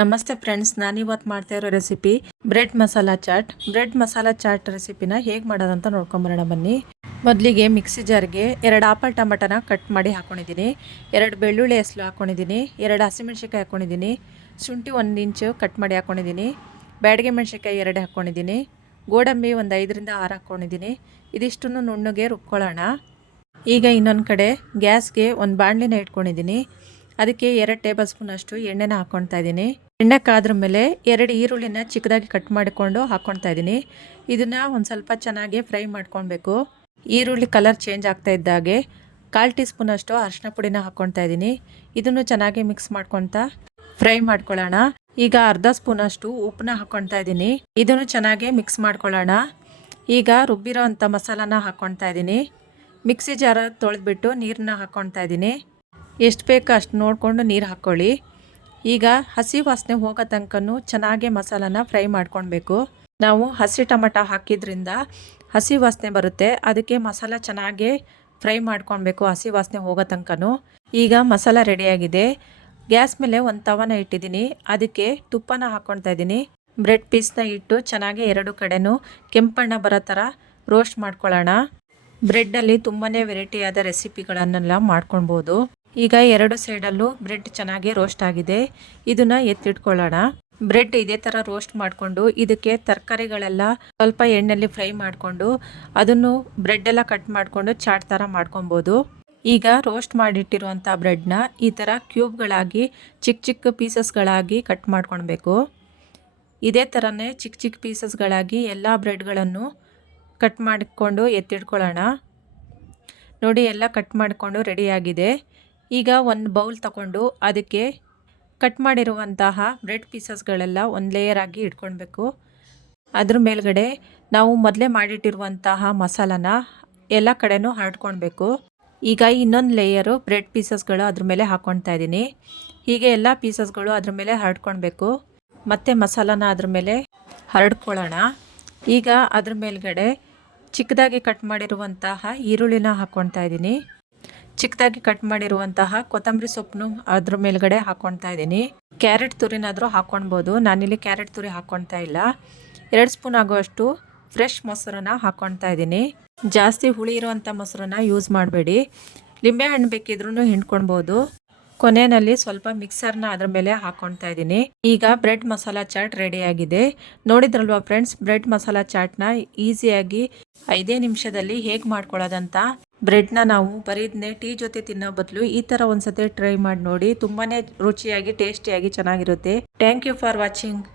ನಮಸ್ತೆ ಫ್ರೆಂಡ್ಸ್ ನಾನು ಇವತ್ತು ಮಾಡ್ತಾ ಇರೋ recipe bread masala chaat bread masala chaat ರೆಸಿಪಿನ ಹೇಗೆ ಮಾಡೋದಂತ ನೋಡ್ಕೊಂಬರೋಣ ಬನ್ನಿ. ಮೊದಲಿಗೆ ಮಿಕ್ಸಿ ಜಾರ್ಗೆ ಎರಡು ಆಪಲ್ ಟೊಮೆಟೊನ ಕಟ್ ಮಾಡಿ ಹಾಕ್ಕೊಂಡಿದ್ದೀನಿ ಎರಡು ಬೆಳ್ಳುಳ್ಳಿ ಹೆಸಲು ಹಾಕ್ಕೊಂಡಿದ್ದೀನಿ ಎರಡು ಹಸಿಮೆಣ್ಸಿಕಾಯಿ ಹಾಕ್ಕೊಂಡಿದ್ದೀನಿ ಶುಂಠಿ ಒಂದು ಇಂಚು ಕಟ್ ಮಾಡಿ ಹಾಕ್ಕೊಂಡಿದ್ದೀನಿ ಬ್ಯಾಡಿಗೆ ಮೆಣಸಿನ್ಕಾಯಿ ಎರಡು ಹಾಕ್ಕೊಂಡಿದ್ದೀನಿ ಗೋಡಂಬಿ ಒಂದು ಐದರಿಂದ ಆರು ಹಾಕ್ಕೊಂಡಿದ್ದೀನಿ ಇದಿಷ್ಟನ್ನು ನುಣ್ಣಗೆ ರುಬ್ಕೊಳ್ಳೋಣ. ಈಗ ಇನ್ನೊಂದು ಕಡೆ ಗ್ಯಾಸ್ಗೆ ಒಂದು ಬಾಣಲಿನ ಇಟ್ಕೊಂಡಿದ್ದೀನಿ. ಅದಕ್ಕೆ ಎರಡು ಟೇಬಲ್ ಸ್ಪೂನ್ ಅಷ್ಟು ಎಣ್ಣೆನ ಹಾಕ್ಕೊಳ್ತಾ ಇದ್ದೀನಿ. ಎಣ್ಣೆ ಕಾದ್ರ ಮೇಲೆ ಎರಡು ಈರುಳ್ಳಿನ ಚಿಕ್ಕದಾಗಿ ಕಟ್ ಮಾಡಿಕೊಂಡು ಹಾಕ್ಕೊಳ್ತಾ ಇದ್ದೀನಿ. ಇದನ್ನು ಒಂದು ಸ್ವಲ್ಪ ಚೆನ್ನಾಗಿ ಫ್ರೈ ಮಾಡ್ಕೊಳ್ಬೇಕು. ಈರುಳ್ಳಿ ಕಲರ್ ಚೇಂಜ್ ಆಗ್ತಾ ಇದ್ದಾಗೆ ಕಾಲು ಟೀ ಸ್ಪೂನ್ ಅಷ್ಟು ಅರಿಶಿನ ಪುಡಿನ ಹಾಕ್ಕೊಳ್ತಾ ಇದ್ದೀನಿ. ಇದನ್ನು ಚೆನ್ನಾಗಿ ಮಿಕ್ಸ್ ಮಾಡ್ಕೊತಾ ಫ್ರೈ ಮಾಡ್ಕೊಳ್ಳೋಣ. ಈಗ ಅರ್ಧ ಸ್ಪೂನ್ ಅಷ್ಟು ಉಪ್ಪನ್ನ ಹಾಕ್ಕೊಳ್ತಾ ಇದ್ದೀನಿ. ಇದನ್ನು ಚೆನ್ನಾಗಿ ಮಿಕ್ಸ್ ಮಾಡ್ಕೊಳ್ಳೋಣ. ಈಗ ರುಬ್ಬಿರೋ ಅಂಥ ಮಸಾಲಾನ ಹಾಕ್ಕೊಳ್ತಾ ಇದ್ದೀನಿ. ಮಿಕ್ಸಿ ಜಾರ ತೊಳೆದ್ಬಿಟ್ಟು ನೀರನ್ನ ಹಾಕ್ಕೊಳ್ತಾ ಇದ್ದೀನಿ. ಎಷ್ಟು ಬೇಕೋ ಅಷ್ಟು ನೋಡಿಕೊಂಡು ನೀರು ಹಾಕ್ಕೊಳ್ಳಿ ಈಗ ಹಸಿ ವಾಸನೆ ಹೋಗೋ ತನಕನೂ ಚೆನ್ನಾಗಿ ಮಸಾಲಾನ ಫ್ರೈ ಮಾಡ್ಕೊಳ್ಬೇಕು ನಾವು ಹಸಿ ಟೊಮಟ ಹಾಕಿದ್ರಿಂದ ಹಸಿ ವಾಸನೆ ಬರುತ್ತೆ. ಅದಕ್ಕೆ ಮಸಾಲ ಚೆನ್ನಾಗಿ ಫ್ರೈ ಮಾಡ್ಕೊಳ್ಬೇಕು ಹಸಿ ವಾಸನೆ ಹೋಗೋ ತನಕನೂ. ಈಗ ಮಸಾಲ ರೆಡಿಯಾಗಿದೆ. ಗ್ಯಾಸ್ ಮೇಲೆ ಒಂದು ತವನ ಇಟ್ಟಿದ್ದೀನಿ. ಅದಕ್ಕೆ ತುಪ್ಪನ ಹಾಕ್ಕೊಳ್ತಾ ಇದ್ದೀನಿ. ಬ್ರೆಡ್ ಪೀಸ್ನ ಇಟ್ಟು ಚೆನ್ನಾಗಿ ಎರಡು ಕಡೆನೂ ಕೆಂಪಣ್ಣ ಬರೋ ಥರ ರೋಸ್ಟ್ ಮಾಡ್ಕೊಳ್ಳೋಣ. ಬ್ರೆಡ್ಡಲ್ಲಿ ತುಂಬಾ ವೆರೈಟಿಯಾದ ರೆಸಿಪಿಗಳನ್ನೆಲ್ಲ ಮಾಡ್ಕೊಳ್ಬೋದು ಈಗ ಎರಡು ಸೈಡಲ್ಲೂ ಬ್ರೆಡ್ ಚೆನ್ನಾಗಿ ರೋಸ್ಟ್ ಆಗಿದೆ. ಇದನ್ನು ಎತ್ತಿಟ್ಕೊಳ್ಳೋಣ. ಬ್ರೆಡ್ ಇದೇ ಥರ ರೋಸ್ಟ್ ಮಾಡಿಕೊಂಡು ಇದಕ್ಕೆ ತರಕಾರಿಗಳೆಲ್ಲ ಸ್ವಲ್ಪ ಎಣ್ಣೆಯಲ್ಲಿ ಫ್ರೈ ಮಾಡಿಕೊಂಡು ಅದನ್ನು ಬ್ರೆಡ್ ಎಲ್ಲ ಕಟ್ ಮಾಡಿಕೊಂಡು ಚಾಟ್ ಥರ ಮಾಡ್ಕೊಬೋದು. ಈಗ ರೋಸ್ಟ್ ಮಾಡಿಟ್ಟಿರುವಂಥ ಬ್ರೆಡ್ನ ಈ ಥರ ಕ್ಯೂಬ್ಗಳಾಗಿ ಚಿಕ್ಕ ಚಿಕ್ಕ ಪೀಸಸ್ಗಳಾಗಿ ಕಟ್ ಮಾಡ್ಕೊಳ್ಬೇಕು ಇದೇ ಥರನೇ ಚಿಕ್ಕ ಚಿಕ್ಕ ಪೀಸಸ್ಗಳಾಗಿ ಎಲ್ಲ ಬ್ರೆಡ್ಗಳನ್ನು ಕಟ್ ಮಾಡಿಕೊಂಡು ಎತ್ತಿಟ್ಕೊಳ್ಳೋಣ. ನೋಡಿ, ಎಲ್ಲ ಕಟ್ ಮಾಡಿಕೊಂಡು ರೆಡಿಯಾಗಿದೆ ಈಗ ಒಂದು ಬೌಲ್ ತಗೊಂಡು ಅದಕ್ಕೆ ಕಟ್ ಮಾಡಿರುವಂತಹ ಬ್ರೆಡ್ ಪೀಸಸ್ಗಳೆಲ್ಲ ಒಂದು ಲೇಯರ್ ಆಗಿ ಇಟ್ಕೊಳ್ಬೇಕು. ಅದ್ರ ಮೇಲ್ಗಡೆ ನಾವು ಮೊದಲೇ ಮಾಡಿಟ್ಟಿರುವಂತಹ ಮಸಾಲನ ಎಲ್ಲ ಕಡೆನೂ ಹರಡ್ಕೊಳ್ಬೇಕು. ಈಗ ಇನ್ನೊಂದು ಲೇಯರು ಬ್ರೆಡ್ ಪೀಸಸ್ಗಳು ಅದ್ರ ಮೇಲೆ ಹಾಕ್ಕೊಳ್ತಾ ಇದ್ದೀನಿ. ಹೀಗೆ ಎಲ್ಲ ಪೀಸಸ್ಗಳು ಅದ್ರ ಮೇಲೆ ಹರಡ್ಕೊಳ್ಬೇಕು. ಮತ್ತು ಮಸಾಲಾನ ಅದ್ರ ಮೇಲೆ ಹರಡ್ಕೊಳ್ಳೋಣ. ಈಗ ಅದ್ರ ಮೇಲ್ಗಡೆ ಚಿಕ್ಕದಾಗಿ ಕಟ್ ಮಾಡಿರುವಂತಹ ಈರುಳ್ಳಿನ ಹಾಕ್ಕೊಳ್ತಾ ಇದ್ದೀನಿ. ಚಿಕ್ಕದಾಗಿ ಕಟ್ ಮಾಡಿರುವಂತಹ ಕೊತ್ತಂಬರಿ ಸೊಪ್ಪನ್ನು ಅದ್ರ ಮೇಲ್ಗಡೆ ಹಾಕ್ಕೊಳ್ತಾ ಇದ್ದೀನಿ. ಕ್ಯಾರೆಟ್ ತುರಿನಾದರೂ ಹಾಕ್ಕೊಳ್ಬೋದು ನಾನಿಲ್ಲಿ ಕ್ಯಾರೆಟ್ ತುರಿ ಹಾಕ್ಕೊಳ್ತಾ ಇಲ್ಲ. ಎರಡು ಸ್ಪೂನ್ ಆಗುವಷ್ಟು ಫ್ರೆಶ್ ಮೊಸರನ್ನ ಹಾಕ್ಕೊಳ್ತಾ ಇದ್ದೀನಿ. ಜಾಸ್ತಿ ಹುಳಿ ಇರುವಂಥ ಮೊಸರನ್ನ ಯೂಸ್ ಮಾಡಬೇಡಿ. ಲಿಂಬೆಹಣ್ಣು ಬೇಕಿದ್ರೂ ಹಿಂಡ್ಕೊಳ್ಬೋದು ಕೊನೆಯಲ್ಲಿ ಸ್ವಲ್ಪ ಮಿಕ್ಸರ್ನ ಅದ್ರ ಮೇಲೆ ಹಾಕ್ಕೊಳ್ತಾ ಇದ್ದೀನಿ. ಈಗ ಬ್ರೆಡ್ ಮಸಾಲ ಚಾಟ್ ರೆಡಿಯಾಗಿದೆ. ನೋಡಿದ್ರಲ್ವಾ ಫ್ರೆಂಡ್ಸ್, ಬ್ರೆಡ್ ಮಸಾಲ ಚಾಟ್ನ ಈಸಿಯಾಗಿ ಐದೇ ನಿಮಿಷದಲ್ಲಿ ಹೇಗೆ ಮಾಡ್ಕೊಳ್ಳೋದಂತ ಬ್ರೆಡ್ನ ನಾವು ಬರೀದನ್ನೇ ಟೀ ಜೊತೆ ತಿನ್ನೋ ಬದಲು ಈ ಥರ ಒಂದ್ಸತಿ ಟ್ರೈ ಮಾಡಿ ನೋಡಿ ತುಂಬಾ ರುಚಿಯಾಗಿ, ಟೇಸ್ಟಿಯಾಗಿ ಚೆನ್ನಾಗಿರುತ್ತೆ. Thank you for watching.